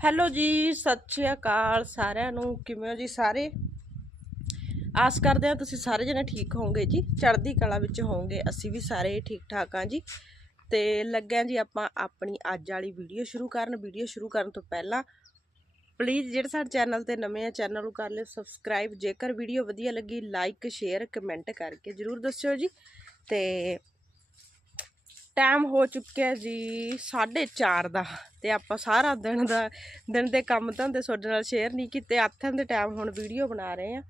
Hello ਜੀ, ਸਤਿ ਸ਼੍ਰੀ ਅਕਾਲ ਸਾਰਿਆਂ ਨੂੰ। ਕਿਵੇਂ ਹੋ ਜੀ ਸਾਰੇ? ਆਸ ਕਰਦੇ ਹਾਂ ਤੁਸੀਂ ਸਾਰੇ ਜਣੇ ਠੀਕ ਹੋਵੋਗੇ ਜੀ। ਚੜ੍ਹਦੀ ਕਲਾ ਵਿੱਚ ਹੋਵੋਗੇ, ਅਸੀਂ ਵੀ ਸਾਰੇ ਠੀਕ ਠਾਕ ਹਾਂ ਜੀ। ਤੇ ਲੱਗਿਆ ਜੀ ਆਪਾਂ ਆਪਣੀ ਅੱਜ ਵਾਲੀ ਵੀਡੀਓ ਸ਼ੁਰੂ ਕਰਨ। ਵੀਡੀਓ ਸ਼ੁਰੂ ਕਰਨ ਤੋਂ ਪਹਿਲਾਂ ਪਲੀਜ਼ ਜਿਹੜੇ ਸਾਡੇ ਚੈਨਲ ਤੇ ਨਵੇਂ ਆ, ਚੈਨਲ ਨੂੰ ਕਰ ਲਿਓ ਸਬਸਕ੍ਰਾਈਬ ਜੇਕਰ ਵੀਡੀਓ ਵਧੀਆ ਲੱਗੀ ਲਾਈਕ ਸ਼ੇਅਰ ਕਮੈਂਟ ਕਰਕੇ ਜਰੂਰ ਦੱਸਿਓ ਜੀ। ਤੇ ਟਾਈਮ ਹੋ ਚੁੱਕਿਆ ਜੀ 4:30 ਦਾ ਤੇ ਆਪਾਂ ਸਾਰਾ ਦਿਨ ਦਾ, ਦਿਨ ਦੇ ਕੰਮ ਧੰਦੇ ਤੁਹਾਡੇ ਨਾਲ ਸ਼ੇਅਰ ਨਹੀਂ ਕੀਤੇ, ਆਥਣ ਦੇ ਟਾਈਮ ਹੁਣ ਵੀਡੀਓ ਬਣਾ ਰਹੇ ਆ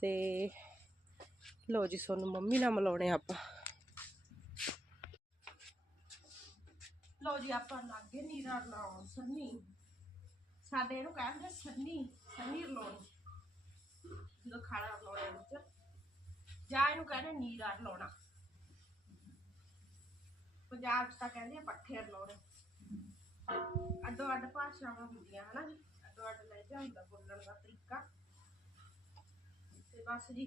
ਤੇ ਲੋ ਜੀ ਤੁਹਾਨੂੰ ਮੰਮੀ ਨਾਲ ਮਿਲਾਉਣੇ ਆਪਾਂ। ਲੋ ਜੀ ਆਪਾਂ ਲੱਗੇ ਨੀਰਾ ਲਾਉਣ, ਸੰਨੀ। ਸਾਡੇ ਇਹਨੂੰ ਕਹਿੰਦੇ ਸੰਨੀ ਸੰਨੀ ਲਾਉਣੀ ਜਦੋਂ ਖਾਣਾ ਲਾਉਣੇ ਵਿੱਚ। ਜਾਂ ਇਹਨੂੰ ਕਹਿੰਦੇ ਨੀਰਾ ਲਾਉਣਾ ਪੰਜਾਬ 'ਚ ਤਾਂ ਕਹਿੰਦੇ ਆ ਪੱਠੇ ਲਾਉਣੇ ਅੱਡੋ ਅੱਡ ਭਾਸ਼ਾਵਾਂ ਹੁੰਦੀਆਂ ਹਨਾ ਜੀ। ਅੱਡੋ ਅੱਡ ਲਹਿਜਾ ਹੁੰਦਾ ਬੋਲਣ ਦਾ ਤਰੀਕਾ। ਤੇ ਬਸ ਜੀ,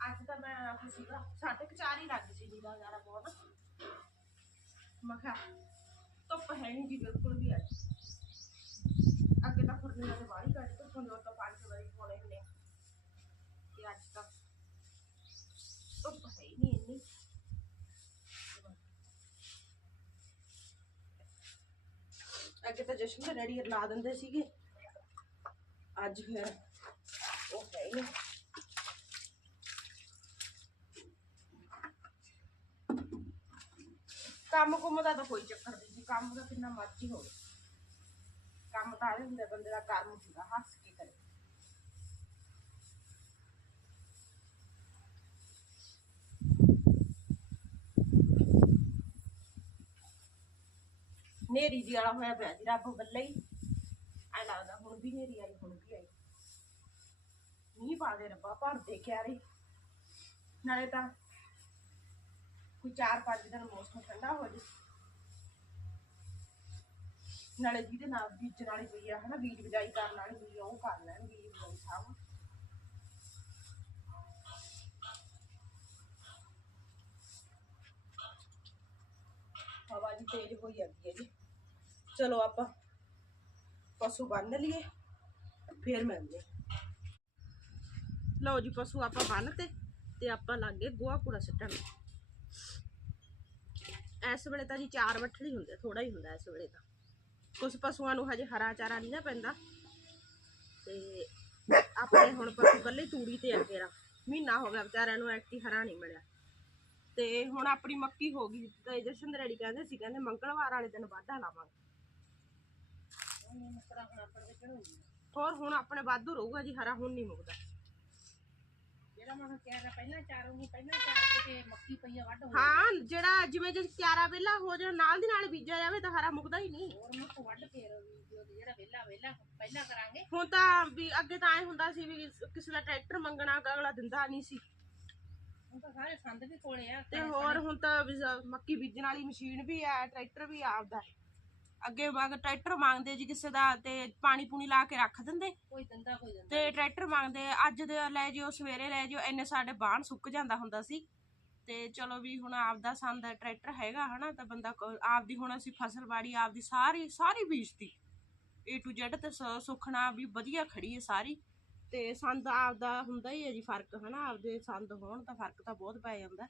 ਅੱਜ ਤਾਂ ਮੈਂ ਆਪਣੀ ਸੀਗਾ ਸਾਢੇ ਕੁ ਚਾਰ ਹੀ ਲੱਗ ਗਈ ਸੀ ਨੀਰਾ ਜ਼ਿਆਦਾ ਬਹੁਤ। ਮੈਂ ਕਿਹਾ, ਧੁੱਪ ਹੈ ਨਹੀਂ ਜੀ ਬਿਲਕੁਲ ਵੀ ਅੱਜ। ਅੱਗੇ ਤਾਂ ਫੁਰਨੀਆਂ ਤੇ ਬਾਹਰ ਹੀ ਕੱਢ ਧੁੱਪ ਹੁੰਦੀ ਤਾਂ ਪੰਜ ਵਜੇ ਹੋਣੇ ਹੁੰਦੇ ਤੇ ਅੱਜ ਤਾਂ ਧੁੱਪ ਹੈ ਨਹੀਂ ਇੰਨੀ। ਅੱਗੇ ਤਾਂ ਜਸ਼ਨ ਦੇ ਡੈਡੀ ਲਾ ਦਿੰਦੇ ਸੀਗੇ। ਅੱਜ ਫਿਰ ਉਹ ਹੈ ਹੀ ਨਹੀਂ। ਕੰਮ ਕੁੰਮ ਦਾ ਤਾਂ ਕੋਈ ਚੱਕਰ ਨਹੀਂ ਜੀ, ਕੰਮ ਦਾ ਕਿੰਨਾ ਮਰਜ਼ੀ ਹੋਵੇ। ਕੰਮ ਤਾਂ ਆਲੇ ਹੁੰਦੇ ਬੰਦੇ ਦਾ ਕਰਮ ਹੁੰਦਾ, ਹੱਸ ਕੇ ਕਰੇ। ਨੇਰੀ ਜੀ ਵਾਲਾ ਹੋਇਆ ਪਿਆ ਜੀ, ਰੱਬ ਵੱਲੇ ਹੀ। ਐ ਲੱਗਦਾ ਹੁਣ ਵੀ ਨੇਰੀ ਆਈ ਹੁਣ ਵੀ ਆਈ। ਮੀਂਹ ਪਾ ਦੇ ਰੱਬਾ ਭਰ ਦੇ ਕਿਆਰੇ ਨਾਲੇ ਤਾਂ ਕੋਈ 4-5 ਦਿਨ ਮੌਸਮ ਠੰਡਾ ਹੋ ਜੇ। ਨਾਲੇ ਜਿਹਦੇ ਨਾਲ ਬੀਜਣ ਵਾਲੀ ਹੋਈ ਆ, ਹਨਾ, ਬੀਜ ਬਿਜਾਈ ਕਰਨ ਵਾਲੀ ਹੋਈ ਆ, ਉਹ ਕਰ ਲੈਣ ਬੀਜ ਬਜਾਈ ਸਭ। ਹਵਾ ਜੀ ਤੇਜ਼ ਹੋਈ ਜਾਂਦੀ ਹੈ ਜੀ। ਚਲੋ ਆਪਾਂ ਪਸ਼ੂ ਬੰਨ ਲਈਏ, ਫੇਰ ਮਿਲਦੇ ਲਓ ਜੀ, ਪਸ਼ੂ ਆਪਾਂ ਬੰਨ ਤੇ ਆਪਾਂ ਲੱਗੇ ਗੋਹਾ ਕੂੜਾ ਸਿੱਟਣ। ਇਸ ਵੇਲੇ ਤਾਂ ਜੀ ਚਾਰ ਵੱਠੜੀ ਹੁੰਦੇ ਥੋੜਾ ਹੀ ਹੁੰਦਾ ਇਸ ਵੇਲੇ ਤਾਂ। ਕੁਝ ਪਸ਼ੂਆਂ ਨੂੰ ਹਜੇ ਹਰਾ ਚਾਰਾ ਨਹੀਂ ਨਾ ਪੈਂਦਾ। ਤੇ ਆਪਣੇ ਹੁਣ ਪਸ਼ੂ ਕੱਲੇ ਤੂੜੀ ਤੇ ਆ ਰਾ ਮਹੀਨਾ ਹੋ ਗਿਆ ਵਿਚਾਰਿਆਂ ਨੂੰ ਐਕਟੀ ਹਰਾ ਨਹੀਂ ਮਿਲਿਆ। ਤੇ ਹੁਣ ਆਪਣੀ ਮੱਕੀ ਹੋ ਗਈ, ਤੇ ਜਸ਼ਨ ਦੇ ਰੈਡੀ ਕਹਿੰਦੇ ਸੀ, ਕਹਿੰਦੇ ਮੰਗਲਵਾਰ ਵਾਲੇ ਦਿਨ ਵਾਧਾ ਲਾਵਾਂਗੇ। ਹੋਰ ਹੁਣ ਆਪਣੇ ਵਾਧੂ ਰਹੂਗਾ ਜੀ ਹਰਾ ਹੁਣ ਨਹੀਂ ਮੁੱਕਦਾ। ਜਿਹੜਾ ਮਨ ਕਿਹਾ ਪਹਿਲਾਂ ਚਾਰੋਂ ਨੂੰ ਪਹਿਲਾਂ ਚਾਰ ਕੇ ਮੱਕੀ ਪਈਆ ਵੱਢ ਹੋ ਹਾਂ ਜਿਹੜਾ ਜਿਵੇਂ ਜੇ ਕਿਆਰਾ ਵੇਲਾ ਹੋ ਜਾ ਨਾਲ ਦੀ ਨਾਲ ਬੀਜਿਆ ਜਾਵੇ ਤਾਂ ਹਰਾ ਮੁੱਕਦਾ ਹੀ ਨਹੀਂ। ਹੋਰ ਮੁੱਕ ਵੱਢ ਫੇਰ ਜਿਹੜਾ ਵਿਹਲਾ ਵਿਹਲਾ ਪਹਿਲਾਂ ਕਰਾਂਗੇ। ਹੁਣ ਤਾਂ ਵੀ ਅੱਗੇ ਤਾਂ ਐ ਹੁੰਦਾ ਸੀ ਵੀ ਕਿਸੇ ਦਾ ਟਰੈਕਟਰ ਮੰਗਣਾ ਅਗਲਾ ਦਿੰਦਾ ਨਹੀਂ ਸੀ। ਹੁਣ ਤਾਂ ਸਾਰੇ ਸੰਦ ਵੀ ਕੋਲੇ ਆ ਤੇ ਹੋਰ ਹੁਣ ਤਾਂ ਮੱਕੀ ਬੀਜਣ ਵਾਲੀ ਮਸ਼ੀਨ ਵੀ ਆ ਟਰੈਕਟਰ ਵੀ ਆਪਦਾ। ਹੈ। ਅੱਗੇ ਵਾਂਗ ਟਰੈਕਟਰ ਮੰਗਦੇ ਜੀ ਕਿਸੇ ਦਾ ਤੇ ਪਾਣੀ ਪੂਣੀ ਲਾ ਕੇ ਰੱਖ ਦਿੰਦੇ। ਕੋਈ ਦੰਦਾ ਕੋਈ ਦੰਦਾ ਤੇ ਟਰੈਕਟਰ ਮੰਗਦੇ ਅੱਜ ਦੇ ਲੈ ਜਿਓ ਸਵੇਰੇ ਲੈ ਜਿਓ ਇੰਨੇ ਸਾਡੇ ਬਾਣ ਸੁੱਕ ਜਾਂਦਾ ਹੁੰਦਾ ਸੀ। ਤੇ ਚਲੋ ਵੀ ਹੁਣ ਆਪਦਾ ਸੰਦ ਟਰੈਕਟਰ ਹੈਗਾ ਹਨਾ ਤਾਂ ਬੰਦਾ ਕੋ- ਆਪਦੀ ਹੁਣ ਅਸੀਂ ਫਸਲ ਬਾੜੀ ਆਪਦੀ ਸਾਰੀ ਸਾਰੀ ਬੀਜਤੀ। A to Z ਤੇ ਸ- ਸੁਖਣਾ ਵੀ ਵਧੀਆ ਖੜੀ ਹੈ ਸਾਰੀ। ਤੇ ਸੰਦ ਆਪਦਾ ਹੁੰਦਾ ਹੀ ਹੈ ਜੀ ਫ਼ਰਕ ਹਨਾ ਆਪਦੇ ਸੰਦ ਹੋਣ ਤਾਂ ਫ਼ਰਕ ਤਾਂ ਬਹੁਤ ਪੈ ਜਾਂਦਾ।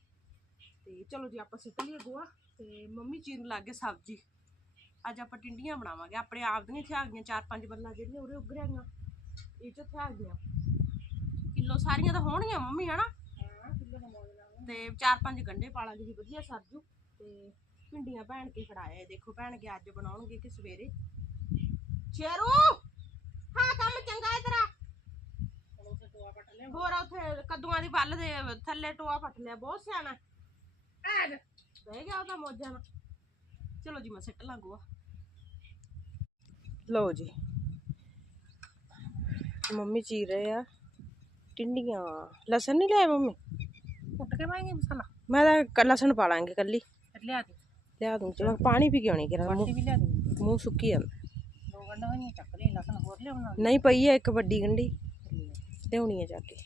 ਤੇ ਚਲੋ ਜੀ ਆਪਾਂ ਸਿੱਟ ਲਈਏ ਗੋਆ ਤੇ ਮੰਮੀ ਚੀਰਨ ਲੱਗ ਗਏ ਸਬਜ਼ੀ। ਅੱਜ ਆਪਾਂ ਟਿੰਡੀਆਂ ਬਣਾਵਾਂਗੇ ਆਪਣੇ ਆਪ ਦੀਆਂ ਥਿਆ ਗਈਆਂ ਚਾਰ ਪੰਜ ਬੱਲਾਂ ਜਿਹੜੀਆਂ ਉਰੇ ਉੱਗ ਰਹੀਆਂ। ਇਹ ਚ ਥਿਆ ਗਈਆਂ। ਕਿਲੋ ਸਾਰੀਆਂ ਤਾਂ ਹੋਣਗੀਆਂ ਮੰਮੀ ਹਨਾ? ਤੇ ਚਾਰ ਪੰਜ ਗੰਢੇ ਪਾ ਲਾਂਗੇ ਜੀ ਵਧੀਆ ਸਰਜੂ। ਤੇ ਭਿੰਡੀਆਂ ਭੈਣ ਕੇ ਫੜਾਇਆ ਦੇਖੋ ਭੈਣ ਕੇ ਅੱਜ ਬਣਾਉਣਗੇ ਕਿ ਸਵੇਰੇ। ਸ਼ੇਰੂ ਹਾਂ ਕੰਮ ਚੰਗਾ ਹੈ ਤੇਰਾ। ਹੋਰ ਉੱਥੇ ਕੱਦੂਆਂ ਦੀ ਵੱਲ ਦੇ ਥੱਲੇ ਟੋਆ ਪੱਟ ਲਿਆ ਬਹੁਤ ਸਿਆਣਾ। ਬਹਿ ਗਿਆ ਉਹਦਾ ਮੋਜਾਂ ਨਾਲ। ਚਲੋ ਜੀ ਮੈਂ ਸਿੱਟ ਲਾਂ ਗੋਆ। ਲਓ ਜੀ। ਮੰਮੀ ਚੀਰ ਰਹੇ ਆ। ਟਿੰਡੀਆਂ। ਲਸਣ ਨਹੀਂ ਲਿਆ ਮੰਮੀ? ਕੁੱਟ ਕੇ ਪਾਏਂਗੇ ਮਸਾਲਾ? ਮੈਂ ਤਾਂ ਕ- ਲਸਣ ਪਾ ਲਾਂਗੇ ਕੱਲੀ। ਫਿਰ ਲਿਆ ਦੇ ਲਿਆ ਦੂੰ। ਚਲੋ ਪਾਣੀ ਪੀ ਕੇ ਆਉਣੀ ਕਿਰਾ ਮੂੰਹ ਵੀ ਲਿਆ ਦੇ ਮੂੰਹ ਸੁੱਕੀ ਜਾਂਦਾ। ਦੋ ਗੰਢਾਂ ਹੋਈਆਂ ਚੱਕ ਲਈ ਲਸਣ ਹੋਰ ਲਿਆਉਣਾ। ਨਹੀਂ ਪਈ ਹੈ ਇੱਕ ਵੱਡੀ ਗੰਢੀ। ਲਿਆਉਣੀ ਹੈ ਜਾ ਕੇ।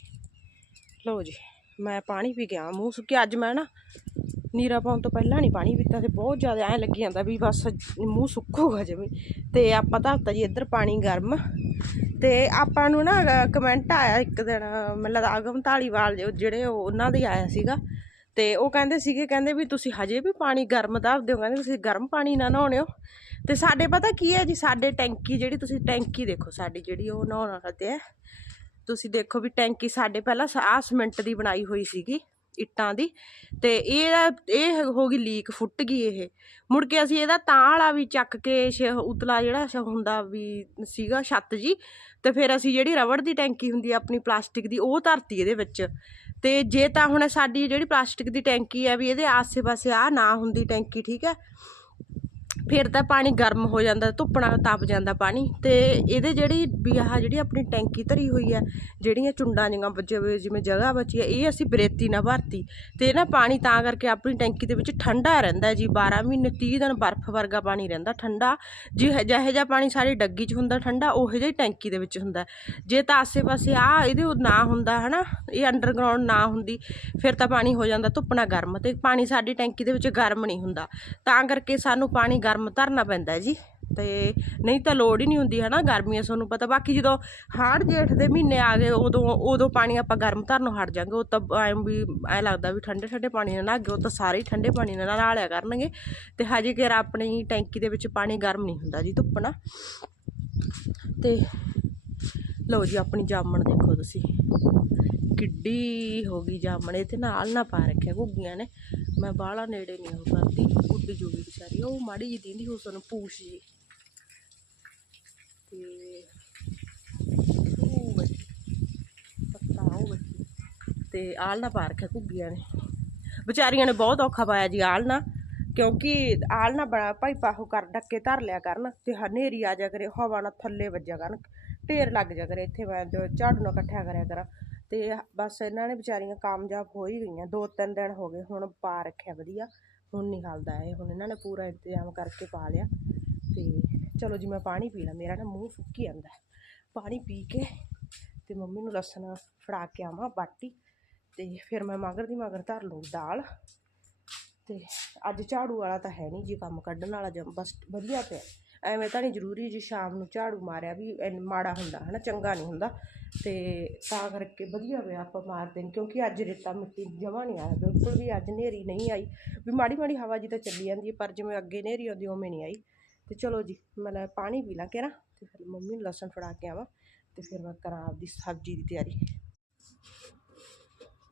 ਲਓ ਜੀ ਮੈਂ ਪਾਣੀ ਪੀ ਕੇ ਆ। ਮੂੰਹ ਸੁੱਕਿਆ। ਅੱਜ ਮੈਂ ਨਾ ਨੀਰਾ ਪਾਉਣ ਤੋਂ ਪਹਿਲਾਂ ਨਹੀਂ ਪਾਣੀ ਪੀਤਾ ਤੇ ਬਹੁਤ ਜ਼ਿਆਦਾ ਐ ਲੱਗੀ ਜਾਂਦਾ ਵੀ ਬਸ ਮੂੰਹ ਸੁੱਕੂਗਾ ਜਿਵੇਂ ਤੇ ਆਪਾਂ ਧਰਤਾ ਜੀ ਇੱਧਰ ਪਾਣੀ ਗਰਮ। ਤੇ ਆਪਾਂ ਨੂੰ ਨਾ ਕਮੈਂਟ ਆਇਆ ਇੱਕ ਦਿਨ, ਮਤਲਬ ਲੱਗਦਾ ਆਗਮ ਢਾਲੀਵਾਲ ਜਿਹੜੇ ਉਹ- ਉਹਨਾਂ ਦੇ ਆਇਆ ਸੀਗਾ। ਤੇ ਉਹ ਕਹਿੰਦੇ ਸੀਗੇ, ਕਹਿੰਦੇ ਵੀ ਤੁਸੀਂ ਹਜੇ ਵੀ ਪਾਣੀ ਗਰਮ ਧਰਦੇ ਹੋ ਕਹਿੰਦੇ ਤੁਸੀਂ ਗਰਮ ਪਾਣੀ ਨਾ ਨਹਾਉਣੇ ਹੋ ਤੇ ਸਾਡੇ ਪਤਾ ਕੀ ਹੈ ਜੀ, ਸਾਡੇ ਟੈਂਕੀ ਜਿਹੜੀ ਤੁਸੀਂ ਟੈਂਕੀ ਦੇਖੋ, ਸਾਡੀ ਜਿਹੜੀ ਉਹ ਨਹਾਉਣ ਵਾਸਤੇ ਹੈ। ਤੁਸੀਂ ਦੇਖੋ ਵੀ ਟੈਂਕੀ ਸਾਡੇ ਪਹਿਲਾਂ ਆਹ ਸੀਮੈਂਟ ਦੀ ਬਣਾਈ ਹੋਈ ਸੀਗੀ। ਇੱਟਾਂ ਦੀ, ਤੇ ਇਹ ਇਹ ਹੋ ਗਈ ਲੀਕ, ਫੁੱਟ ਗਈ ਇਹ। ਮੁੜ ਕੇ ਅਸੀਂ ਇਹਦਾ ਤਾਂ ਵਾਲਾ ਵੀ ਚੱਕ ਕੇ ਉਤਲਾ ਜਿਹੜਾ ਹੁੰਦਾ ਵੀ ਸੀਗਾ ਛੱਤ ਜੀ, ਤੇ ਫਿਰ ਅਸੀਂ ਜਿਹੜੀ ਰਬੜ ਦੀ ਟੈਂਕੀ ਹੁੰਦੀ ਆ ਆਪਣੀ ਪਲਾਸਟਿਕ ਦੀ, ਉਹ ਧਰਤੀ ਇਹਦੇ ਵਿੱਚ। ਤੇ ਜੇ ਤਾਂ ਹੁਣ ਸਾਡੀ ਜਿਹੜੀ ਪਲਾਸਟਿਕ ਦੀ ਟੈਂਕੀ ਆ ਵੀ ਇਹਦੇ ਆਸੇ-ਪਾਸੇ ਆ ਨਾ ਹੁੰਦੀ ਟੈਂਕੀ, ਠੀਕ ਹੈ? ਫਿਰ ਤਾਂ ਪਾਣੀ ਗਰਮ ਹੋ ਜਾਂਦਾ, ਧੁੱਪਣਾ ਤਪ ਜਾਂਦਾ ਪਾਣੀ। ਤੇ ਇਹਦੇ ਜਿਹੜੀ ਵੀ ਆਹ ਜਿਹੜੀ ਆਪਣੀ ਟੈਂਕੀ ਧਰੀ ਹੋਈ ਆ ਜਿਹੜੀਆਂ ਚੁੰਡਾਂ ਜਿਹੀਆਂ ਬਚੇ ਹੋਏ ਜਿਵੇਂ ਜਗ੍ਹਾ ਬਚੀ ਆ ਇਹ ਅਸੀਂ ਬਰੇਤੀ ਨਾ ਭਰਤੀ। ਤੇ ਨਾ ਪਾਣੀ ਤਾਂ ਕਰਕੇ ਆਪਣੀ ਟੈਂਕੀ ਦੇ ਵਿੱਚ ਠੰਡਾ ਰਹਿੰਦਾ ਜੀ 12 ਮਹੀਨੇ 30 ਦਿਨ ਬਰਫ਼ ਵਰਗਾ ਪਾਣੀ ਰਹਿੰਦਾ ਠੰਡਾ। ਜਿਹੇ ਜਿਹੋ ਜਿਹਾ ਪਾਣੀ ਸਾਡੀ ਡੱਗੀ 'ਚ ਹੁੰਦਾ ਠੰਡਾ, ਉਹੋ ਜਿਹਾ ਹੀ ਟੈਂਕੀ ਦੇ ਵਿੱਚ ਹੁੰਦਾ। ਜੇ ਤਾਂ ਆਸੇ-ਪਾਸੇ ਆ ਇਹਦੇ ਨਾ ਹੁੰਦਾ, ਹਨਾ, ਇਹ ਅੰਡਰਗਰਾਉਂਡ ਨਾ ਹੁੰਦੀ, ਫਿਰ ਤਾਂ ਪਾਣੀ ਹੋ ਜਾਂਦਾ ਧੁੱਪਣਾ ਗਰਮ। ਤੇ ਪਾਣੀ ਸਾਡੀ ਟੈਂਕੀ ਦੇ ਵਿੱਚ ਗਰਮ ਨਹੀਂ ਹੁੰਦਾ। ਤਾਂ ਕਰਕੇ ਸਾਨੂੰ ਪਾਣੀ ਗਰਮ ਗਰਮ ਧਰਨਾ ਪੈਂਦਾ ਜੀ। ਤੇ ਨਹੀਂ ਤਾਂ ਲੋੜ ਹੀ ਨਹੀਂ ਹੁੰਦੀ ਹੈ ਨਾ ਗਰਮੀਆਂ ਤੁਹਾਨੂੰ ਪਤਾ। ਬਾਕੀ ਜਦੋਂ ਹਾੜ ਜੇਠ ਦੇ ਮਹੀਨੇ ਆ ਗਏ, ਉਦੋਂ ਉਦੋਂ ਪਾਣੀ ਆਪਾਂ ਗਰਮ ਧਰਨੋਂ ਹਟ ਜਾਂਗੇ। ਉਹ ਤਾਂ ਐਂ ਵੀ, ਐ ਲੱਗਦਾ ਵੀ ਠੰਡੇ ਠੰਡੇ ਪਾਣੀ ਨਾਲ ਨਹਾਗੇ ਉਹ ਤਾਂ ਸਾਰੇ ਹੀ ਠੰਡੇ ਪਾਣੀ ਨਾਲ ਨਹਾ ਲਿਆ ਕਰਨਗੇ। ਤੇ ਹਜੇ ਕਿ ਆਪਣੀ ਟੈਂਕੀ ਦੇ ਵਿੱਚ ਪਾਣੀ ਗਰਮ ਨਹੀਂ ਹੁੰਦਾ ਜੀ ਧੁੱਪਣਾ ਤੇ ਲਓ ਜੀ ਆਪਣੀ ਜਾਮਣ ਦੇਖੋ ਤੁਸੀਂ। ਕਿੱਡੀ ਹੋ ਗਈ ਜਾਮਣ ਇਹਦੇ ਨਾਲ ਨਾ ਪਾ ਰੱਖਿਆ ਘੁੱਗੀਆਂ ਨੇ। ਮੈਂ ਬਾਹਲਾ ਨੇੜੇ ਨਹੀਂ ਉਹ ਕਰਦੀ ਉੱਡ ਜੂਗੀ ਵਿਚਾਰੀ। ਉਹ ਮਾੜੀ ਜੀ ਦਿੰਦੀ, ਉਸ ਨੂੰ ਪੂਛ ਜੀ। ਤੇ ਉਹ ਬੱਚੀ ਪੱਤਾ ਉਹ ਬੱਚੀ ਤੇ ਆਲ ਪਾ ਰੱਖਿਆ ਘੁੱਗੀਆਂ ਨੇ। ਵਿਚਾਰੀਆਂ ਨੇ ਬਹੁਤ ਔਖਾ ਪਾਇਆ ਜੀ ਆਲ ਕਿਉਂਕਿ ਆਲ ਬੜਾ ਭਾਈ ਪਾਹੋ ਕਰ, ਡੱਕੇ ਧਰ ਲਿਆ ਕਰਨ ਤੇ ਹਨੇਰੀ ਆ ਜਾ ਕਰੇ, ਹਵਾ ਨਾਲ ਥੱਲੇ ਵੱਜਿਆ ਕਰਨ, ਢੇਰ ਲੱਗ ਜਾ ਕਰੇ ਇੱਥੇ ਮੈਂ ਜੋ ਝਾੜੂ ਨਾਲ ਇਕੱਠਿਆ ਕਰਿਆ ਕਰਾਂ। ਤੇ ਬਸ ਇਹਨਾਂ ਨੇ ਵਿਚਾਰੀਆਂ ਕਾਮਯਾਬ ਹੋ ਹੀ ਗਈਆਂ। ਦੋ ਤਿੰਨ ਦਿਨ ਹੋ ਗਏ ਹੁਣ ਪਾ ਰੱਖਿਆ ਵਧੀਆ। ਹੁਣ ਨਹੀਂ ਹਲਦਾ ਇਹ। ਹੁਣ ਇਹਨਾਂ ਨੇ ਪੂਰਾ ਇੰਤਜ਼ਾਮ ਕਰਕੇ ਪਾ ਲਿਆ। ਤੇ ਚਲੋ ਜੀ ਮੈਂ ਪਾਣੀ ਪੀ ਲਾਂ। ਮੇਰਾ ਨਾ ਮੂੰਹ ਫੁੱਕੀ ਜਾਂਦਾ ਪਾਣੀ ਪੀ ਕੇ ਤੇ ਮੰਮੀ ਨੂੰ ਲਸਣ ਫੜਾ ਕੇ ਆਵਾਂ ਬਾਟੀ ਤੇ ਫਿਰ ਮੈਂ ਮਗਰ ਦੀ ਮਗਰ ਧਰ ਲੂੰ ਦਾਲ। ਤੇ ਅੱਜ ਝਾੜੂ ਵਾਲਾ ਤਾਂ ਹੈ ਨਹੀਂ ਜੀ ਕੰਮ ਕੱਢਣ ਵਾਲਾ ਜਮ ਬਸ ਵਧੀਆ ਪਿਆ। ਐਵੇਂ ਤਾਂ ਨਹੀਂ ਜ਼ਰੂਰੀ ਜੀ ਸ਼ਾਮ ਨੂੰ ਝਾੜੂ ਮਾਰਿਆ ਵੀ ਐਨ ਮਾੜਾ ਹੁੰਦਾ ਹੈ ਨਾ ਚੰਗਾ ਨਹੀਂ ਹੁੰਦਾ। ਅਤੇ ਤਾਂ ਕਰਕੇ ਵਧੀਆ ਹੋਇਆ ਆਪਾਂ ਮਾਰਦੇ ਨੇ ਕਿਉਂਕਿ ਅੱਜ ਰੇਤਾ ਮਿੱਟੀ ਜਮਾ ਨਹੀਂ ਆਇਆ, ਬਿਲਕੁਲ ਵੀ ਅੱਜ ਨੇਰੀ ਨਹੀਂ ਆਈ। ਵੀ ਮਾੜੀ ਮਾੜੀ ਹਵਾ ਜੀ ਤਾਂ ਚੱਲੀ ਜਾਂਦੀ ਹੈ, ਪਰ ਜਿਵੇਂ ਅੱਗੇ ਨੇਰੀ ਆਉਂਦੀ ਉਵੇਂ ਨਹੀਂ ਆਈ। ਤੇ ਚਲੋ ਜੀ, ਮੈਂ ਲੈ ਪਾਣੀ ਪੀ ਲਾਂ ਕਿਹੜਾ, ਤੇ ਫਿਰ ਮੰਮੀ ਨੂੰ ਲਸਣ ਫੜਾ ਕੇ ਆਵਾਂ, ਤੇ ਫਿਰ ਮੈਂ ਕਰਾਂ ਆਪਦੀ ਸਬਜ਼ੀ ਦੀ ਤਿਆਰੀ।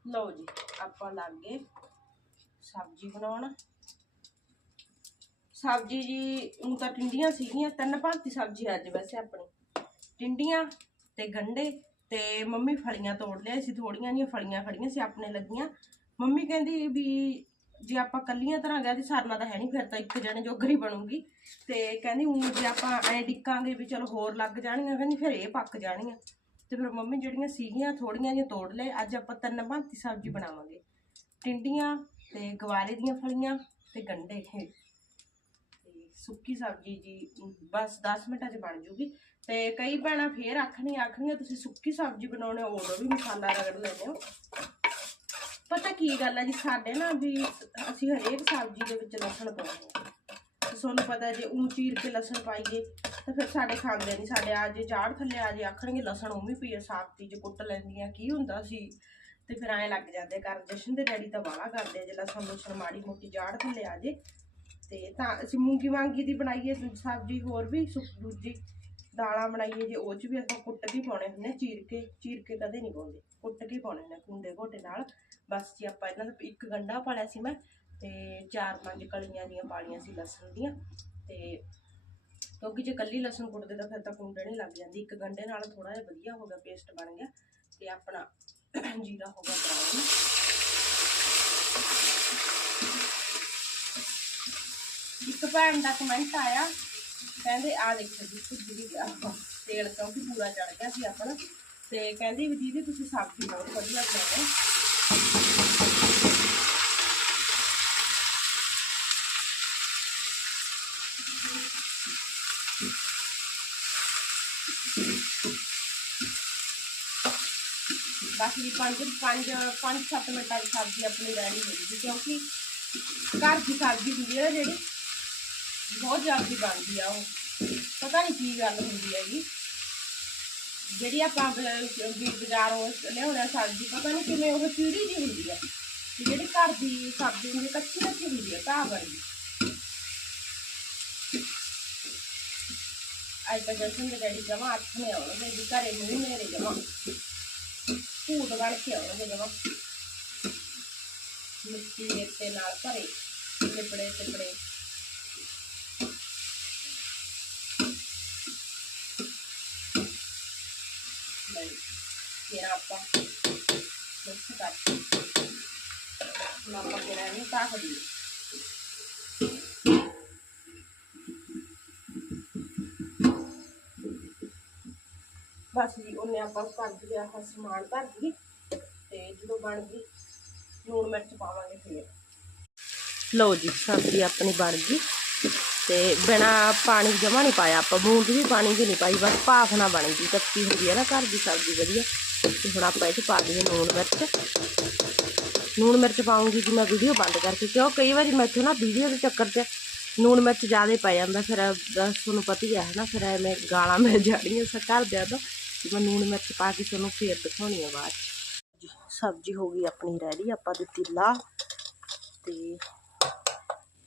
ਲਓ ਜੀ, ਆਪਾਂ ਲੱਗ ਗਏ ਸਬਜ਼ੀ ਬਣਾਉਣ। ਸਬਜ਼ੀ ਜੀ ਉਹ ਤਾਂ ਟਿੰਡੀਆਂ ਸੀਗੀਆਂ, ਤਿੰਨ ਭਾਂਤੀ ਸਬਜ਼ੀ ਅੱਜ ਵੈਸੇ ਆਪਣੀ। ਟਿੰਡੀਆਂ ਤੇ ਗੰਡੇ ਤੇ ਮੰਮੀ ਫਲੀਆਂ ਤੋੜ ਲਿਆ ਸੀ, ਥੋੜੀਆਂ ਜੀਆਂ ਫਲੀਆਂ ਖੜੀਆਂ ਸੀ, ਆਪਣੇ ਲੱਗੀਆਂ। ਮੰਮੀ ਕਹਿੰਦੀ ਵੀ ਜੇ ਆਪਾਂ ਕੱਲੀਆਂ ਤਰ੍ਹਾਂ ਗਿਆ ਤੇ ਸਰਨਾ ਤਾਂ ਹੈ ਨਹੀਂ ਫਿਰ ਤਾਂ ਇੱਕ ਜਣੇ ਜੋਗਰੀ ਬਣੂਗੀ। ਤੇ ਕਹਿੰਦੀ ਉਹ ਜੇ ਆਪਾਂ ਐ ਡਿੱਕਾਂਗੇ ਵੀ ਚਲੋ ਹੋਰ ਲੱਗ ਜਾਣੀਆਂ ਕਹਿੰਦੀ ਫਿਰ ਇਹ ਪੱਕ ਜਾਣੀਆਂ ਤੇ ਫਿਰ ਮੰਮੀ ਜਿਹੜੀਆਂ ਸੀਗੀਆਂ, ਥੋੜੀਆਂ ਜਿਹੀਆਂ ਤੋੜ ਲਏ, ਅੱਜ ਆਪਾਂ ਤਿੰਨ ਭਾਂਤੀ ਸਬਜ਼ੀ ਬਣਾਵਾਂਗੇ। ਟਿੰਡੀਆਂ ਤੇ ਗਵਾਰੇ ਦੀਆਂ ਫਲੀਆਂ ਤੇ ਗੰਡੇ। ਸੁੱਕੀ ਸਬਜ਼ੀ ਜੀ ਬਸ 10 ਮਿੰਟਾਂ 'ਚ ਬਣ ਜੂਗੀ। ਤੇ ਕਈ ਭੈਣਾਂ ਫੇਰ ਆਖਣੀ ਆਖਣੀਆਂ, ਤੁਸੀਂ ਸੁੱਕੀ ਸਬਜ਼ੀ ਬਣਾਉਣੇ ਉਦੋਂ ਵੀ ਮਸਾਲਾ ਰਗੜ ਲੈਂਦੇ ਹੋ। ਪਤਾ ਕੀ ਗੱਲ ਹੈ ਜੀ, ਸਾਡੇ ਨਾ ਵੀ ਅਸੀਂ ਹਰੇਕ ਸਬਜ਼ੀ ਦੇ ਵਿੱਚ ਲਸਣ ਪਾਉਂਦੇ ਤੁਹਾਨੂੰ ਪਤਾ ਜੇ ਉਂ ਚੀਰ ਕੇ ਲਸਣ ਪਾਈਏ, ਤਾਂ ਫਿਰ ਸਾਡੇ ਖਾਂਦੇ ਨਹੀਂ ਸਾਡੇ ਆ ਜੇ ਚਾੜ ਥੱਲੇ ਆ ਜੇ ਆਖਣਗੇ, ਲਸਣ ਉਵੇਂ ਪਈ ਆ ਸਾਫਤੀ ਜੇ ਕੁੱਟ ਲੈਂਦੀਆਂ ਕੀ ਹੁੰਦਾ ਸੀ? ਤੇ ਫਿਰ ਐਂ ਲੱਗ ਜਾਂਦੇ ਕਰ ਜਸ਼ਨ ਦੇ ਡੈਡੀ ਤਾਂ ਵਾਲਾ ਕਰਦੇ ਜੇ ਲਸਣ ਲੁਸਣ ਮਾੜੀ ਮੋਟੀ ਜਾੜ ਥੱਲੇ ਆ ਜੇ ਤੇ ਤਾਂ ਅਸੀਂ ਮੂੰਗੀ ਵਾਂਗੀ ਦੀ ਬਣਾਈਏ ਸਬਜ਼ੀ ਹੋਰ ਵੀ ਸੁ- ਦੂਜੀ ਦਾਲਾਂ ਬਣਾਈਏ ਜੇ ਉਹ ਚ ਵੀ ਆਪਾਂ ਕੁੱਟ ਕੇ ਪਾਉਣੇ ਹੁੰਦੇ ਚੀਰ ਕੇ ਚੀਰ ਕੇ ਕਦੇ ਨਹੀਂ ਪਾਉਂਦੇ, ਕੁੱਟ ਕੇ ਪਾਉਣੇ ਨੇ ਕੁੰਡੇ ਘੋਟੇ ਨਾਲ। ਬਸ ਜੀ ਆਪਾਂ ਇਹਨਾਂ ਦਾ ਇੱਕ ਗੰਡਾ ਪਾਲਿਆ ਸੀ ਮੈਂ ਤੇ ਚਾਰ ਪੰਜ ਕਲੀਆਂ ਦੀਆਂ ਪਾਲੀਆਂ ਸੀ ਲਸਣ ਦੀਆਂ ਤੇ ਕਿਉਂਕਿ ਜੇ ਕੱਲੀ ਲਸਣ ਕੁੱਟਦੇ ਤਾਂ ਫਿਰ ਤਾਂ ਕੁੰਡੇ ਨਹੀਂ ਲੱਗ ਜਾਂਦੀ। ਇੱਕ ਗੰਡੇ ਨਾਲ ਥੋੜਾ ਜਿਹਾ ਵਧੀਆ ਹੋ ਗਿਆ, ਪੇਸਟ ਬਣ ਗਿਆ ਤੇ ਆਪਣਾ ਜੀਰਾ ਹੋ ਗਿਆ ਬਰਾਊਨ ਇੱਕ ਭੈਣ ਦਾ ਕਮੈਂਟ ਆਇਆ, ਕਹਿੰਦੇ ਆ ਦੇਖੋ ਜੀ, ਕੁਝ ਆਹ ਤੇਲ ਕਿਉਂਕਿ ਪੂਰਾ ਚੜ ਗਿਆ ਸੀ ਆਪਣਾ, ਤੇ ਕਹਿੰਦੀ ਵੀ ਦੀਦੀ ਤੁਸੀਂ ਸਬਜ਼ੀ ਬਹੁਤ ਵਧੀਆ ਬਣਾਉਂਦੇ ਹੋ। ਬਾਕੀ ਪੰਜ ਪੰਜ ਪੰਜ ਸੱਤ ਮਿੰਟਾਂ ਦੀ ਸਬਜ਼ੀ ਆਪਣੀ ਰੈਡੀ ਹੋ ਜੂਗੀ ਕਿਉਂਕਿ ਘਰ ਦੀ ਸਬਜ਼ੀ ਹੁੰਦੀ ਹੈ ਨਾ ਜਿਹੜੀ ਬਹੁਤ ਜਲਦੀ ਬਣਦੀ ਆ ਉਹ। ਪਤਾ ਨਹੀਂ ਕੀ ਗੱਲ ਹੁੰਦੀ ਹੈਗੀ। ਜਿਹੜੀ ਆਪਾਂ ਬ- ਵੀ ਬਾਜ਼ਾਰੋਂ ਲਿਆਉਂਦੇ ਆ ਸਬਜ਼ੀ ਪਤਾ ਨਹੀਂ ਕਿਵੇਂ ਉਹ ਚੀੜੀ ਜੀ ਹੁੰਦੀ ਆ। ਤੇ ਜਿਹੜੀ ਘਰ ਦੀ ਸਬਜ਼ੀ ਹੁੰਦੀ ਆ, ਕੱਚੀ ਕੱਚੀ ਹੁੰਦੀ ਆ ਘਾਹ ਵਰਗੀ ਅੱਜ ਤਾਂ ਜਸ਼ਨ ਦੇ ਡੈਡੀ ਜਮਾ ਹੱਥ ਨੇ ਆਉਣਗੇ ਜੀ ਘਰੇ ਮੂੰਹ ਮੇਰੇ ਜਮਾ। ਭੂਤ ਬਣ ਕੇ ਆਉਣਗੇ ਜਮਾ। ਮਿੱਟੀ ਰੇਤੇ ਨਾਲ ਭਰੇ ਲਿਪੜੇ ਤਿਪੜੇ ਨਹੀਂ ਫਿਰ ਆਪਾਂ ਮਿਕਸ ਕਰਕੇ ਹੁਣ ਆਪਾਂ ਫਿਰ ਇਹਨੂੰ ਢੱਕ ਦਈਏ ਬਸ ਜੀ ਉਹਨੇ ਆਪਾਂ ਕਰ ਦਿਆ ਆਹ ਸਮਾਨ ਭਰ ਗਈ ਤੇ ਜਦੋਂ ਬਣ ਗਈ ਲੂਣ ਮਿਰਚ ਪਾਵਾਂਗੇ ਫਿਰ ਲਓ ਜੀ ਸਬਜ਼ੀ ਆਪਣੀ ਬਣ ਗਈ ਤੇ ਬਿਨਾ ਪਾਣੀ ਜਮਾ ਨਹੀਂ ਪਾਇਆ ਆਪਾਂ, ਬੂੰਦ ਵੀ ਪਾਣੀ ਦੀ ਨਹੀਂ ਪਾਈ, ਬਸ ਭਾਫ ਨਾ ਬਣ ਗਈ ਕੱਚੀ ਹੁੰਦੀ ਹੈ ਨਾ ਘਰ ਦੀ ਸਬਜ਼ੀ ਵਧੀਆ। ਤੇ ਹੁਣ ਆਪਾਂ ਇਹ 'ਚ ਪਾ ਦਈਏ ਲੂਣ ਮਿਰਚ। ਲੂਣ ਮਿਰਚ ਪਾਉਂਗੀ ਜੀ ਮੈਂ ਵੀਡੀਓ ਬੰਦ ਕਰਕੇ, ਕਿਉਂ ਕਈ ਵਾਰੀ ਮੈਥੋਂ ਨਾ ਵੀਡੀਓ ਦੇ ਚੱਕਰ 'ਚ ਲੂਣ ਮਿਰਚ ਜ਼ਿਆਦਾ ਪੈ ਜਾਂਦਾ, ਫਿਰ ਤੁਹਾਨੂੰ ਪਤਾ ਹੀ ਹੈ ਨਾ ਫਿਰ ਐਵੇਂ ਗਾਲਾਂ ਮਿਲ ਜਾਣੀਆਂ ਸਾ ਘਰਦਿਆਂ ਤੋਂ। ਮੈਂ ਲੂਣ ਮਿਰਚ ਪਾ ਕੇ ਤੁਹਾਨੂੰ ਫੇਰ ਦਿਖਾਉਣੀ ਆ ਬਾਅਦ ਸਬਜ਼ੀ ਹੋ ਗਈ ਆਪਣੀ ਰੈਡੀ ਆਪਾਂ ਦਿੱਤੀ ਲਾ ਤੇ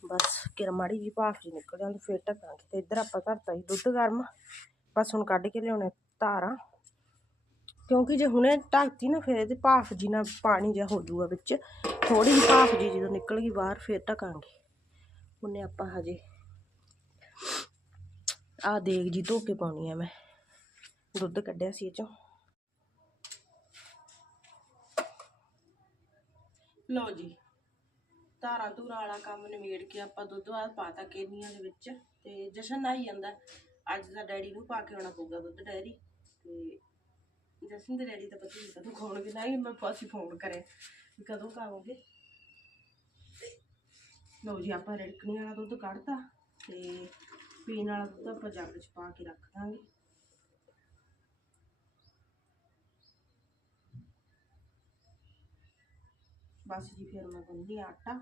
ਬਸ ਕਿਰ ਮਾੜੀ ਜੀ ਭਾਫ ਜੀ ਨਿਕਲ ਜਾਂਦੀ, ਫਿਰ ਢੱਕਾਂਗੇ ਤੇ ਇੱਧਰ ਆਪਾਂ ਧਰਤਾ ਜੀ ਦੁੱਧ ਗਰਮ। ਬਸ ਹੁਣ ਕੱਢ ਕੇ ਲਿਆਉਣੇ ਧਾਰਾਂ। ਕਿਉਂਕਿ ਜੇ ਹੁਣੇ ਢੱਕਤੀ ਨਾ, ਫਿਰ ਇਹਦੇ ਭਾਫ ਜੀ ਨਾਲ ਪਾਣੀ ਜਿਹਾ ਹੋ ਜਾਊਗਾ ਵਿੱਚ। ਥੋੜੀ ਜਿਹੀ ਭਾਫ ਜੀ ਜਦੋਂ ਨਿਕਲ ਗਈ ਬਾਹਰ, ਫਿਰ ਢੱਕਾਂਗੇ। ਉਹਨੇ ਆਪਾਂ ਹਜੇ ਆਹ ਦੇਗ ਜੀ ਧੋ ਕੇ ਪਾਉਣੀ ਆ ਮੈਂ। ਦੁੱਧ ਕੱਢਿਆ ਸੀ ਇਹ ਚੋਂ। ਲਓ ਜੀ। ਧਾਰਾਂ ਧੂਰਾਂ ਵਾਲਾ ਕੰਮ ਨਿਬੇੜ ਕੇ ਆਪਾਂ ਦੁੱਧ ਬਾਅਦ ਪਾਤਾ ਕੇਨੀਆਂ ਦੇ ਵਿੱਚ ਤੇ ਜਸ਼ਨ ਆਈ ਜਾਂਦਾ। ਅੱਜ ਦਾ ਡੈਡੀ ਨੂੰ ਪਾ ਕੇ ਆਉਣਾ ਪਊਗਾ ਦੁੱਧ ਡੈਰੀ ਤੇ ਜਸ਼ਨ ਦੇ ਡੈਡੀ ਤਾਂ ਪਤਾ ਨਹੀਂ ਕਦੋਂ ਖਾਣਗੇ ਨਹੀਂ ਮੈਂ ਪਾਸੀ ਫੋਨ ਕਰੇ ਵੀ ਕਦੋਂ ਖਾਓਗੇ ਲਓ ਜੀ, ਆਪਾਂ ਰਿੜਕਣੀ ਵਾਲਾ ਦੁੱਧ ਕੱਢਤਾ ਤੇ ਪੀਣ ਵਾਲਾ ਦੁੱਧ ਆਪਾਂ ਜੱਗ 'ਚ ਪਾ ਕੇ ਰੱਖ ਦਾਂਗੇ। ਬਸ ਜੀ, ਫਿਰ ਮੈਂ ਗੁੰਨਦੀ ਹਾਂ ਆਟਾ।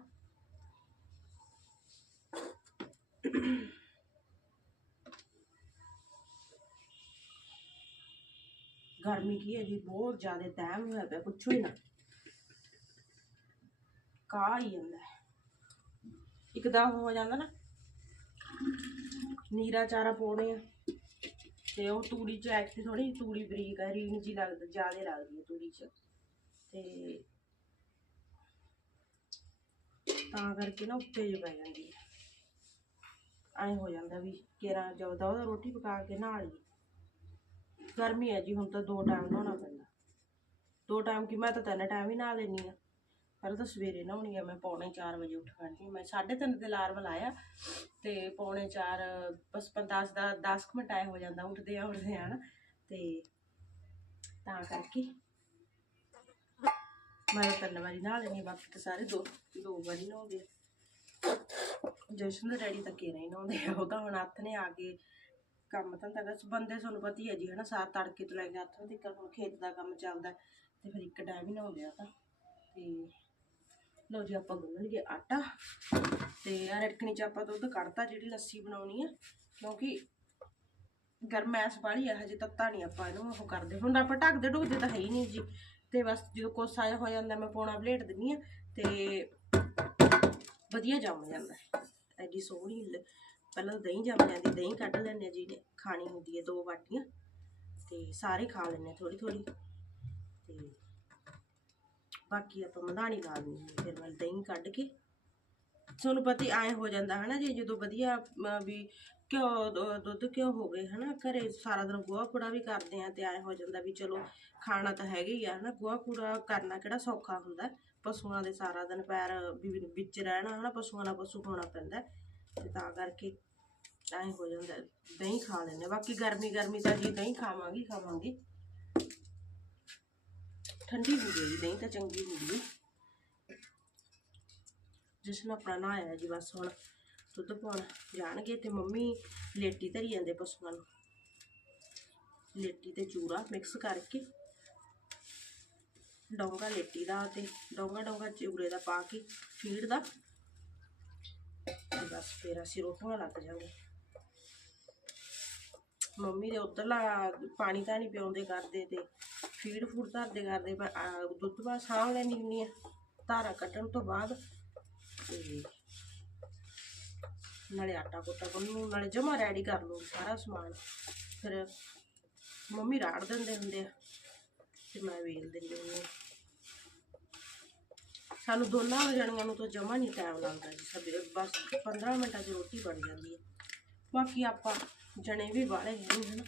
ਗਰਮੀ ਕੀ ਹੈ ਜੀ? ਬਹੁਤ ਜ਼ਿਆਦਾ ਟਾਈਮ ਹੋਇਆ ਪਿਆ, ਪੁੱਛੋ ਹੀ ਨਾ। ਕਾ ਹੀ ਜਾਂਦਾ। ਇੱਕਦਮ ਹੋ ਜਾਂਦਾ ਨਾ, ਨੀਰਾ ਚਾਰਾ ਪਾਉਣੇ ਆ। ਤੇ ਉਹ ਤੂੜੀ ਚ ਐਕਟ ਥੋੜੀ ਤੂੜੀ ਬਰੀਕ ਹੈ ਰੀਣ ਜੀ ਲੱਗਦਾ, ਜ਼ਿਆਦਾ ਲੱਗਦੀ ਹੈ ਤੂੜੀ ਚ। ਤੇ ਤਾਂ ਕਰਕੇ ਨਾ ਉੱਤੇ ਜੇ ਪੈ ਜਾਂਦੀ ਹੈ ਐਂ ਹੋ ਜਾਂਦਾ ਵੀ ਕੇਰਾ ਜਵਦਾ ਉਹਦਾ ਰੋਟੀ ਪਕਾ ਕੇ ਨਹਾ ਲਈ ਗਰਮੀ ਹੈ ਜੀ ਹੁਣ ਤਾਂ ਦੋ ਟਾਈਮ ਨਹਾਉਣਾ ਪੈਂਦਾ। ਦੋ ਟਾਈਮ ਕਿ ਮੈਂ ਤਾਂ ਤਿੰਨ ਟਾਈਮ ਹੀ ਨਹਾ ਲੈਂਦੀ ਆ ਪਹਿਲਾਂ ਤਾਂ ਸਵੇਰੇ ਨਹਾਉਣੀ ਆ ਮੈਂ ਪੌਣੇ 4 ਵਜੇ ਉੱਠ ਖੜਦੀ ਮੈਂ 3:30 ਦੇ ਅਲਾਰਮ ਲਾਇਆ ਤੇ ਪੌਣੇ 4 ਬਸ 10 ਦਾ 10 ਮਿੰਟ ਆਏ ਹੋ ਜਾਂਦਾ ਉੱਠਦੇ ਆ ਉੱਠਦੇ ਆ ਨਾ। ਤੇ ਤਾਂ ਕਰਕੇ ਮੈਂ ਤਿੰਨ ਵਾਰੀ ਨਹਾ ਲੈਂਦੀ ਹਾਂ, ਬਾਕੀ ਤਾਂ ਸਾਰੇ ਦੋ ਦੋ ਵਾਰੀ ਨਹਾਉਂਦੇ ਆ। ਜਸ਼ਨ ਦੇ ਡੈਡੀ ਤਾਂ ਕਿਹੜਾ ਹੀ ਨਹਾਉਂਦੇ ਆ, ਉਹ ਤਾਂ ਹੁਣ ਹੱਥ ਨੇ ਆ ਕੇ ਕੰਮ ਧੰਦਾ ਕਰ ਬੰਦੇ ਤੁਹਾਨੂੰ ਪਤਾ ਹੀ ਹੈ ਜੀ, ਹਨਾ, ਸਾਰ ਤੜਕੇ ਤੋਂ ਲੈ ਕੇ ਹੱਥ ਤੱਕ ਹੁਣ ਖੇਤ ਦਾ ਕੰਮ ਚੱਲਦਾ ਤੇ ਫਿਰ ਇੱਕ ਟਾਈਮ ਹੀ ਨਹਾਉਂਦੇ ਆ ਤਾਂ, ਤੇ ਲਓ ਜੀ ਆਪਾਂ ਗੁੰਨ ਆਟਾ ਤੇ ਆ ਰੜਕਣੀ ਚ ਆਪਾਂ ਦੁੱਧ ਕੱਢਤਾ, ਜਿਹੜੀ ਲੱਸੀ ਬਣਾਉਣੀ ਆ, ਕਿਉਂਕਿ ਗਰਮੈਸ ਵਾਲੀ ਆ, ਹਜੇ ਤੱਤਾ ਨਹੀਂ ਆਪਾਂ ਇਹਨੂੰ, ਉਹ ਕਰਦੇ, ਹੁਣ ਆਪਾਂ ਢੱਕਦੇ ਢੁਕਦੇ ਤਾਂ ਹੈ ਹੀ ਨਹੀਂ ਜੀ, ਤੇ ਬਸ ਜਦੋਂ ਕੋਸਾ ਜਿਹਾ ਹੋ ਜਾਂਦਾ, ਮੈਂ ਪੌਣਾ ਬਲੇਟ ਦਿੰਨੀ ਆ, ਤੇ ਵਧੀਆ ਜੰਮ ਜਾਂਦਾ ਹੈ। ਐਡੀ ਸੋਹਣੀ ਪਹਿਲਾਂ ਦਹੀਂ ਜੰਮ ਜਾਂਦੀ, ਦਹੀਂ ਕੱਢ ਲੈਂਦੇ ਆ ਜਿਹਨੇ ਖਾਣੀ ਹੁੰਦੀ ਹੈ ਦੋ ਬਾਟੀਆਂ, ਤੇ ਸਾਰੇ ਖਾ ਲੈਂਦੇ ਥੋੜੀ ਥੋੜੀ ਤੇ ਬਾਕੀ ਆਪਾਂ ਮਧਾਣੀ ਲਾ ਦਿੰਦੇ ਹਾਂ ਫਿਰ ਮੈਂ ਦਹੀਂ ਕੱਢ ਕੇ, ਤੁਹਾਨੂੰ ਪਤਾ ਆਏ ਹੋ ਜਾਂਦਾ ਹਨਾ ਜੀ, ਜਦੋਂ ਵਧੀਆ ਵੀ ਘਿਓ ਦੁੱਧ ਘਿਓ ਹੋ ਗਏ ਹਨਾ, ਘਰੇ ਸਾਰਾ ਦਿਨ ਗੋਹਾ ਕੂੜਾ ਵੀ ਕਰਦੇ ਆ ਤੇ ਆਏ ਹੋ ਜਾਂਦਾ ਵੀ ਚਲੋ, ਖਾਣਾ ਤਾਂ ਹੈਗਾ ਹੀ ਆ ਹਨਾ, ਗੋਹਾ ਕੂੜਾ ਕਰਨਾ ਕਿਹੜਾ ਸੌਖਾ ਹੁੰਦਾ। ਪਸ਼ੂਆਂ ਦੇ ਸਾਰਾ ਦਿਨ ਪੈਰ ਵਿੱਚ ਰਹਿਣਾ ਹਨਾ, ਪਸ਼ੂਆਂ ਨਾਲ ਪਸ਼ੂ ਹੋਣਾ ਪੈਂਦਾ ਤੇ ਤਾਂ ਕਰਕੇ ਐਂ ਹੋ ਜਾਂਦਾ ਦਹੀਂ ਖਾ ਲੈਂਦੇ ਬਾਕੀ ਗਰਮੀ ਗਰਮੀ ਤਾਂ ਜੀ ਦਹੀਂ ਖਾਵਾਂਗੇ ਹੀ ਠੰਡੀ ਹੁੰਦੀ ਹੈ ਜੀ, ਦਹੀਂ ਤਾਂ ਚੰਗੀ ਹੁੰਦੀ ਹੈ ਜਿਸ ਨੂੰ ਆਪਣਾ ਨਹਾਇਆ ਜੀ ਬਸ ਹੁਣ ਦੁੱਧ ਪਾਉਣ ਜਾਣਗੇ, ਤੇ ਮੰਮੀ ਲੇਟੀ ਧਰੀ ਜਾਂਦੇ ਪਸ਼ੂਆਂ ਨੂੰ। ਲੇਟੀ ਤੇ ਚੂਰਾ ਮਿਕਸ ਕਰਕੇ ਡੋਂਗਾ ਲੇਟੀ ਦਾ ਤੇ ਡੋਂਗਾ ਡੋਂਗਾ ਚੂਰੇ ਦਾ ਪਾ ਕੇ ਫੀਡ ਦਾ। ਬਸ ਫਿਰ ਅਸੀਂ ਰੋਟੀਆਂ ਲੱਗ ਜਾਵਾਂਗੇ। ਮੰਮੀ ਦੇ ਉਧਰਲਾ ਪਾਣੀ ਤਾਂ ਨਹੀਂ ਪਿਆਉਂਦੇ ਕਰਦੇ ਤੇ ਫੀਡ ਫੂਡ ਧਰਦੇ ਕਰਦੇ ਪਰ ਦੁੱਧ ਬਾਅਦ ਸਾਂਭ ਲੈਣੀ ਹੁੰਦੀ ਆ। ਧਾਰਾ ਕੱਢਣ ਤੋਂ ਬਾਅਦ ਤੇ ਨਾਲੇ ਆਟਾ ਕੋਟਾ ਗੁੰਨੂ, ਨਾਲੇ ਜਮਾ ਰੈਡੀ ਕਰ ਲਓ ਸਾਰਾ ਸਮਾਨ। ਫਿਰ ਮੰਮੀ ਰਾੜ ਦਿੰਦੇ ਹੁੰਦੇ ਆ। ਤੇ ਮੈਂ ਵੇਲ ਦਿੰਦੀ ਹੁੰਦੀ ਸਾਨੂੰ ਦੋਨਾਂ ਜਣੀਆਂ ਨੂੰ ਤਾਂ ਜਮਾ ਨਹੀਂ ਟਾਈਮ ਲੱਗਦਾ ਜੀ ਸਵੇਰੇ ਬਸ 15 ਮਿੰਟਾਂ 'ਚ ਰੋਟੀ ਬਣ ਜਾਂਦੀ ਹੈ। ਬਾਕੀ ਆਪਾਂ ਜਣੇ ਵੀ ਬਾਹਲੇ ਹੈ ਨਹੀਂ ਹਨ,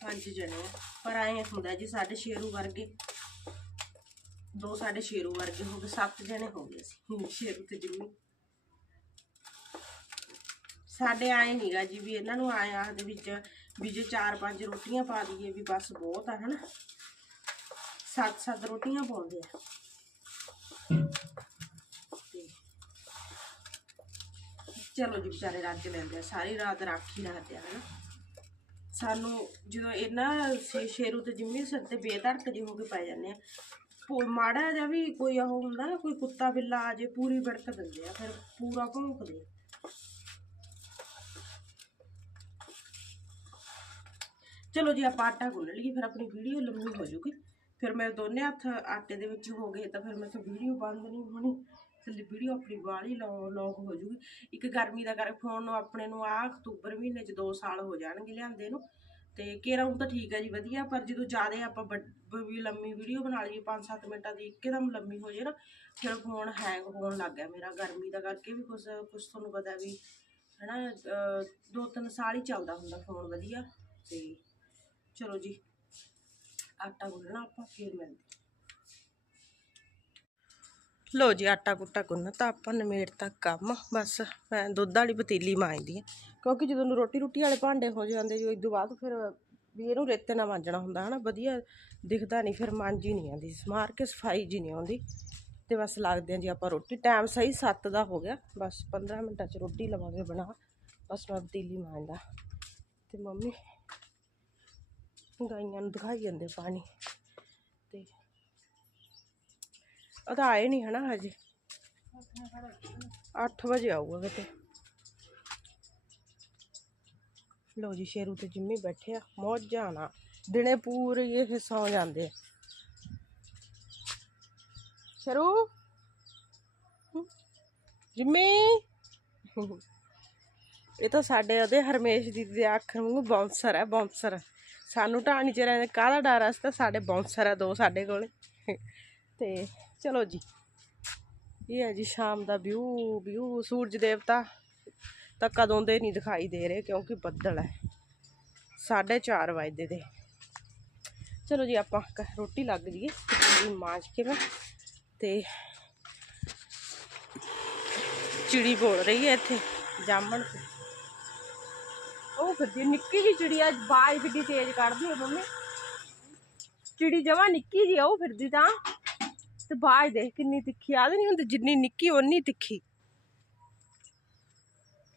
ਪੰਜ ਜਣੇ ਪਰ ਐਂ ਹੁੰਦਾ ਜੀ ਸਾਡੇ ਸ਼ੇਰੂ ਵਰਗੇ, ਦੋ ਸਾਡੇ ਸ਼ੇਰੂ ਵਰਗੇ ਹੋ ਗਏ, ਸੱਤ ਜਣੇ ਹੋ ਗਏ ਸੀ ਸ਼ੇਰੂ ਤੇ ਜਿੰਮੀ ਸਾਡੇ ਆਏ ਨਹੀਂਗਾ ਜੀ ਵੀ ਇਹਨਾਂ ਨੂੰ ਆਏ ਆ ਦੇ ਵਿੱਚ ਵੀ ਜੇ ਚਾਰ ਪੰਜ ਰੋਟੀਆਂ ਪਾ ਦਈਏ ਵੀ ਬਸ ਬਹੁਤ ਆ ਹਨਾ। ਸੱਤ ਸੱਤ ਰੋਟੀਆਂ ਪਾਉਂਦੇ ਆ। ਚਲੋ ਜੀ ਵਿਚਾਰੇ ਰੱਜ ਲੈਂਦੇ ਆ, ਸਾਰੀ ਰਾਤ ਰਾਖੀ ਰੱਖਦੇ ਆ, ਹਨਾ। ਸਾਨੂੰ ਜਦੋਂ ਇਹਨਾਂ ਸ਼ੇਰੂ ਤੇ ਜਿੰਮੀ ਸਿਰ ਤੇ ਬੇਧੜਕ ਜਿਹੇ ਹੋ ਕੇ ਪੈ ਜਾਂਦੇ ਆ ਮਾੜਾ ਜਿਹਾ ਵੀ ਕੋਈ ਉਹ ਹੁੰਦਾ ਨਾ ਕੋਈ ਕੁੱਤਾ ਬਿੱਲਾ ਆ ਜੇ, ਪੂਰੀ ਬੜਕ ਦਿੰਦੇ ਆ, ਫਿਰ ਪੂਰਾ ਭੌਂਕਦੇ ਆ। ਚਲੋ ਜੀ, ਆਪਾਂ ਆਟਾ ਗੁੰਨ ਲਈਏ, ਫਿਰ ਆਪਣੀ ਵੀਡੀਓ ਲੰਮੀ ਹੋ ਜੂਗੀ। ਫਿਰ ਮੇਰੇ ਦੋਨੇ ਹੱਥ ਆਟੇ ਦੇ ਵਿੱਚ ਹੋ ਗਏ ਤਾਂ ਫਿਰ ਮੈਂ ਤਾਂ ਵੀਡੀਓ ਬੰਦ ਨਹੀਂ ਹੋਣੀ। ਥੱਲੇ ਵੀਡੀਓ ਆਪਣੀ ਬਾਹਲੀ ਲੌਂਗ ਹੋ ਜੂਗੀ। ਇੱਕ ਗਰਮੀ ਦਾ ਕਰ ਫੋਨ ਨੂੰ ਆਪਣੇ ਨੂੰ ਆ ਅਕਤੂਬਰ ਮਹੀਨੇ ਚ 2 ਸਾਲ ਹੋ ਜਾਣਗੇ ਲਿਆਂਦੇ ਨੂੰ। ਤੇ ਕੇਰਾ ਹੁਣ ਤਾਂ ਠੀਕ ਹੈ ਜੀ, ਵਧੀਆ, ਪਰ ਜਦੋਂ ਜ਼ਿਆਦਾ ਆਪਾਂ ਵੱਡ- ਵੀ ਲੰਮੀ ਵੀਡੀਓ ਬਣਾ ਲਈਏ 5-7 ਮਿੰਟਾਂ ਦੀ ਇੱਕਦਮ ਲੰਮੀ ਹੋ ਜੇ ਨਾ, ਫਿਰ ਫੋਨ ਹੈਂਗ ਹੋਣ ਲੱਗ ਗਿਆ ਮੇਰਾ। ਗਰਮੀ ਦਾ ਕਰਕੇ ਵੀ ਕੁਝ ਕੁਝ ਤੁਹਾਨੂੰ ਪਤਾ ਵੀ ਹਨਾ, ਅਹ ਦੋ ਤਿੰਨ ਸਾਲ ਹੀ ਚੱਲਦਾ ਹੁੰਦਾ ਫੋਨ ਵਧੀਆ। ਤੇ ਚਲੋ ਜੀ। ਆਟਾ ਗੁੰਨਣਾ, ਆਪਾਂ ਫੇਰ ਮਿਲਦੇ ਲੋ ਜੀ, ਆਟਾ ਕੁੱਟਾ ਗੁੰਨ ਤਾਂ ਆਪਾਂ ਨਿਮੇੜ ਤੱਕ ਕੰਮ, ਬਸ ਮੈਂ ਦੁੱਧ ਵਾਲੀ ਪਤੀਲੀ ਮਾਂਜਦੀ ਆ ਕਿਉਂਕਿ ਜਦੋਂ ਨੂੰ ਰੋਟੀ ਰੋਟੀ ਵਾਲੇ ਭਾਂਡੇ ਹੋ ਜਾਂਦੇ ਜੋ ਇਦੋਂ ਬਾਅਦ ਫਿਰ ਵੀ ਇਹਨੂੰ ਰੇਤੇ ਨਾਲ ਮਾਂਜਣਾ ਹੁੰਦਾ, ਹਨਾ, ਵਧੀਆ ਦਿਖਦਾ ਨਹੀਂ, ਫਿਰ ਮਾਂਜੀ ਨਹੀਂ ਆਉਂਦੀ, ਸਮਾਰ ਕੇ ਸਫ਼ਾਈ ਜੀ ਨਹੀਂ ਆਉਂਦੀ। ਤੇ ਬਸ ਲੱਗਦੇ ਆ ਜੀ ਆਪਾਂ ਰੋਟੀ, ਟਾਈਮ ਸਹੀ 7 ਦਾ ਹੋ ਗਿਆ, ਬਸ 15 ਮਿੰਟਾਂ 'ਚ ਰੋਟੀ ਲਵਾਂਗੇ ਬਣਾ, ਬਸ ਮੈਂ ਪਤੀਲੀ ਮਾਂਜਦਾ। ਤੇ ਮੰਮੀ ਗਾਈਆਂ ਨੂੰ ਦਿਖਾਈ ਜਾਂਦੇ ਪਾਣੀ। ਤੇ ਉਹ ਤਾਂ ਆਏ ਨਹੀਂ ਹਨਾ ਹਜੇ। 8 ਵਜੇ ਆਊਗਾ ਕਿਤੇ। ਲੋ ਜੀ ਸ਼ੇਰੂ ਤੇ ਜਿੰਮੀ ਬੈਠੇ ਆ। ਮੌਜ ਨਾ ਦਿਨੇ ਪੂਰੇ ਇਹ ਸੌ ਜਾਂਦੇ ਆ। ਸ਼ੇਰੂ? ਹਮ, ਜਿੰਮੀ? ਇਹ ਤਾਂ ਸਾਡੇ ਉਹਦੇ ਹਰਮੇਸ਼ ਦੀ ਦੇ ਆਖਰ ਨੂੰ ਬਾਉਂਸਰ ਹੈ ਬਾਉਂਸਰ ਸਾਨੂੰ ਢਾਣੀ ਚ ਰਹਿੰਦੇ ਕਾਹਦਾ ਡਰ ਅਸ ਤਾਂ ਸਾਡੇ ਬਾਉਂਸਰ ਆ, ਦੋ ਸਾਡੇ ਕੋਲੇ। ਤੇ ਚਲੋ ਜੀ। ਇਹ ਹੈ ਜੀ ਸ਼ਾਮ ਦਾ ਵਿਊ ਵਿਊ ਸੂਰਜ ਦੇਵਤਾ। ਤਾਂ ਕਦੋਂ ਦੇ ਨਹੀਂ ਦਿਖਾਈ ਦੇ ਰਹੇ ਕਿਉਂਕਿ ਬੱਦਲ ਹੈ। 4:30 ਵਜੇ ਦੇ ਚਲੋ ਜੀ ਆਪਾਂ ਕ- ਰੋਟੀ ਲੱਗ ਜੀਏ। ਜੀ ਮਾਂਜ ਕੇ ਮੈਂ ਤੇ ਚਿੜੀ ਬੋਲ ਰਹੀ ਹੈ ਇੱਥੇ, ਜਾਮਣ। ਉਹ ਫਿਰਦੀ ਨਿੱਕੀ ਜੀ ਚਿੜੀ ਅੱਜ ਬਾਜ ਕਿੱਡੀ ਤੇਜ਼ ਕੱਢਦੀ ਹੈ ਮੰਮੀ। ਚਿੜੀ ਜਮਾ ਨਿੱਕੀ ਜੀ ਆ, ਉਹ ਫਿਰਦੀ ਤਾਂ। ਤੇ ਬਾਜ ਦੇਖ ਕਿੰਨੀ ਤਿੱਖੀ ਆਦ ਨਹੀਂ ਹੁੰਦੀ ਜਿੰਨੀ ਨਿੱਕੀ, ਓਨੀ ਤਿੱਖੀ।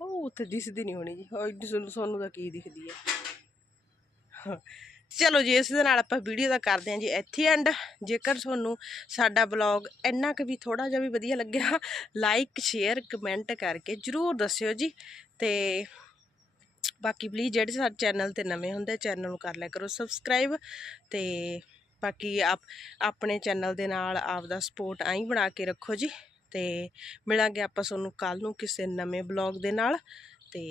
ਉਹ ਉੱਥੇ ਦਿਸਦੀ ਨਹੀਂ ਹੋਣੀ ਜੀ। ਉਹ ਇੱਡੀ ਸੋਨੂੰ ਦਾ ਕੀ ਦਿਖਦੀ ਹੈ ਚਲੋ ਜੀ, ਇਸ ਦੇ ਨਾਲ ਆਪਾਂ ਵੀਡੀਓ ਦਾ ਕਰਦੇ ਹਾਂ ਜੀ, ਇੱਥੇ ਐਂਡ ਜੇਕਰ ਤੁਹਾਨੂੰ ਸਾਡਾ ਬਲੌਗ ਇੰਨਾ ਕੁ ਵੀ ਥੋੜਾ ਜਿਹਾ ਵੀ ਵਧੀਆ ਲੱਗਿਆ ਲਾਈਕ ਸ਼ੇਅਰ ਕਮੈਂਟ ਕਰਕੇ ਜਰੂਰ ਦੱਸਿਓ ਜੀ। ਤੇ ਬਾਕੀ ਪਲੀਜ਼ ਜਿਹੜੇ ਸਾਡੇ ਚੈਨਲ ਤੇ ਨਵੇਂ ਹੁੰਦੇ ਚੈਨਲ ਨੂੰ ਕਰ ਲਿਆ ਕਰੋ ਸਬਸਕ੍ਰਾਈਬ ਤੇ ਬਾਕੀ ਆਪ, ਆਪਣੇ ਚੈਨਲ ਦੇ ਨਾਲ ਆਪ ਦਾ ਸਪੋਰਟ ਆਈ ਬਣਾ ਕੇ ਰੱਖੋ ਜੀ ਤੇ ਮਿਲਾਂਗੇ ਆਪਾਂ ਤੁਹਾਨੂੰ ਕੱਲ ਨੂੰ ਕਿਸੇ ਨਵੇਂ ਬਲੌਗ ਦੇ ਨਾਲ ਤੇ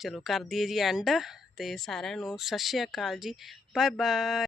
ਚਲੋ ਕਰ ਦਈਏ ਜੀ ਐਂਡ ਤੇ ਸਾਰਿਆਂ ਨੂੰ ਸਤਿ ਸ਼੍ਰੀ ਅਕਾਲ ਜੀ ਬਾਏ ਬਾਏ